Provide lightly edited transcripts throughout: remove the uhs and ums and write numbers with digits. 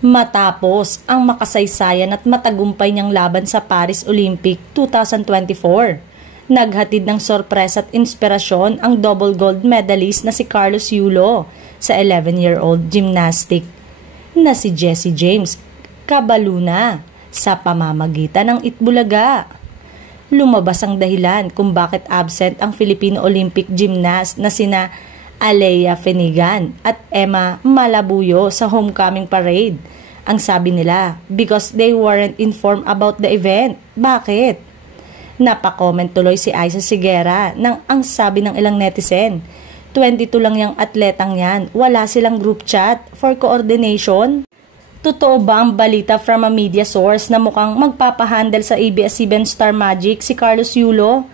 Matapos ang makasaysayan at matagumpay niyang laban sa Paris Olympic 2024, naghatid ng sorpresa at inspirasyon ang double gold medalist na si Carlos Yulo sa 11-year-old gymnastic na si Jessie James Cabaluna sa pamamagitan ng Itbulaga. Lumabas ang dahilan kung bakit absent ang Filipino Olympic gymnast na sina Alea Fenigan at Emma Malabuyo sa homecoming parade. Ang sabi nila, because they weren't informed about the event. Bakit? Napakomment tuloy si Aiza Sigera nang ang sabi ng ilang netizen, 22 lang yung atletang yan, wala silang group chat for coordination. Totoo ba ang balita from a media source na mukhang magpapahandle sa ABS-CBN Star Magic si Carlos Yulo?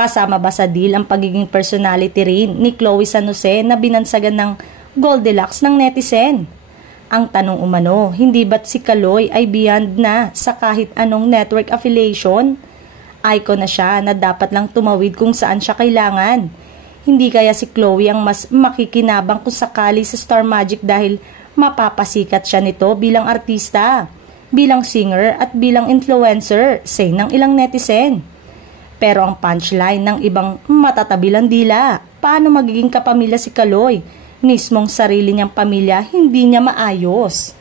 Kasama ba sa deal ang pagiging personality rin ni Chloe San Jose na binansagan ng Goldilocks ng netizen? Ang tanong umano, hindi ba't si Kaloy ay beyond na sa kahit anong network affiliation? Icon na siya na dapat lang tumawid kung saan siya kailangan. Hindi kaya si Chloe ang mas makikinabang kung sakali sa Star Magic dahil mapapasikat siya nito bilang artista, bilang singer at bilang influencer, say ng ilang netizen. Pero ang punchline ng ibang matatabilang dila, paano magiging kapamilya si Kaloy? Mismong sarili niyang pamilya hindi niya maayos.